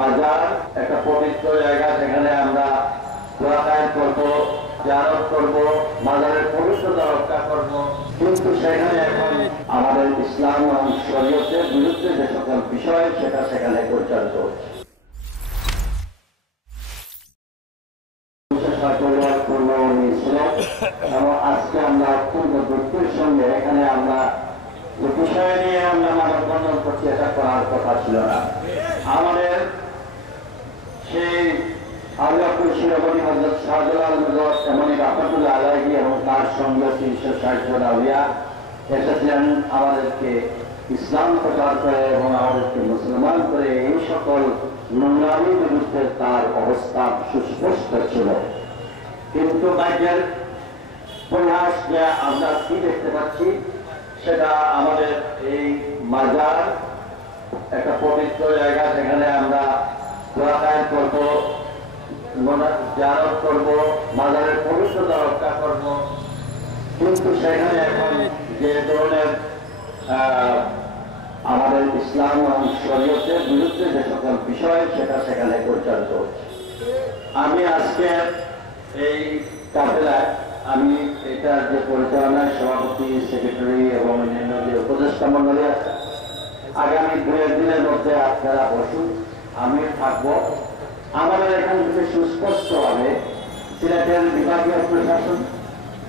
মাজার একটা পবিত্র জায়গা, সেখানে আমরা দোয়া করবো, জিয়ারত করবো, মাজারের পবিত্রতা রক্ষা করবো। কিন্তু সেখানে এখন আমাদের ইসলাম এবং শরীয়তের বিরুদ্ধে যে সকল বিষয় সেটা সেখানে পরিচালিত হচ্ছে। এবং আজকে আমরা অত্যন্ত দুঃখের সঙ্গে এখানে আমরা যে বিষয় নিয়ে আমরা মানববন্ধন করছি এটা করার কথা ছিল না। আমাদের সেই আল্লাহপুর শিরোমণি হযরত শাহজালাল এমনি রাহমাতুল্লাহ আলাইহি এবং তার সঙ্গে 360 জন আউলিয়া এসেছিলেন আমাদেরকে ইসলাম প্রচার করে এবং আমাদেরকে মুসলমান করে। এই সকল নোংরামির বিরুদ্ধে তার অবস্থা সুস্পষ্ট ছিল। কিন্তু ভাগ্যের পরিহাস যে আমরা কি দেখতে পাচ্ছি, সেটা আমাদের এই মাজার একটা পবিত্র জায়গা, সেখানে আমরা দোয়া করবো, জিয়ারত করবো, মাজারের পবিত্রতা রক্ষা করবো। কিন্তু সেখানে এখন যে ধরনের আমাদের ইসলাম এবং শরীয়তের বিরুদ্ধে যে সকল বিষয় সেটা সেখানে পরিচালিত হচ্ছে। আমি আজকে এই কাফেলায় আমি এটার যে পরিচালনায় সভাপতি, সেক্রেটারি এবং অন্যান্য যে উপদেষ্টা মন্ডলী আছে, আগামী 2 দিনের মধ্যে আপনারা বসুন, আমি থাকবো। আমাদের এখান থেকে সুস্পষ্টভাবে সিলেটের বিভাগীয় প্রশাসন,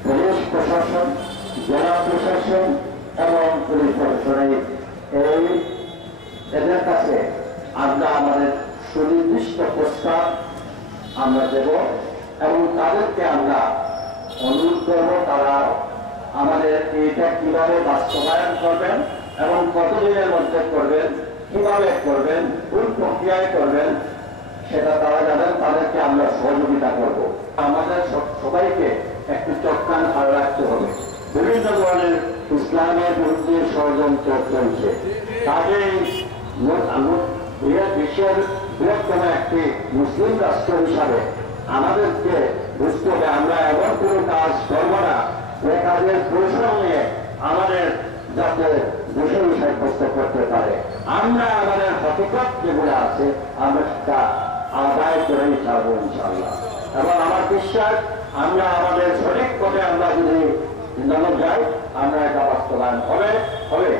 পুলিশ প্রশাসন, জেলা প্রশাসন এবং পুলিশ প্রশাসনের এদের কাছে আমরা আমাদের সুনির্দিষ্ট প্রস্তাব আমরা দেব এবং তাদেরকে আমরা অনুরোধ করবো তারা আমাদের এইটা কিভাবে বাস্তবায়ন করবেন এবং কতদিনের মধ্যে করবেন, কিভাবে করবেন, কোন প্রক্রিয়ায় করবেন সেটা তারা জানেন। তাদেরকে আমরা সহযোগিতা করব। আমাদের সবাইকে একটু চোখ কান ভালো রাখতে হবে। বিভিন্ন ধরনের ইসলামের বিরুদ্ধে ষড়যন্ত্র চলছে। তাকে বিশ্বের বৃহত্তম একটি মুসলিম রাষ্ট্র হিসাবে আমাদেরকে বুঝতে হবে আমরা এমন কোন কাজ করবো না যে কাজের কৌশল নিয়ে আমাদের যাতে দোষী সাব্যস্ত করতে পারে। আমরা আমাদের হকিকত যেগুলো আছে আমরা তা আদায় করেই ছাড়বো ইনশাআল্লাহ। এবং আমার বিশ্বাস আমরা আমাদের সঠিক পথে আমরা যদি যাই, আমরা এটা বাস্তবায়ন হবে।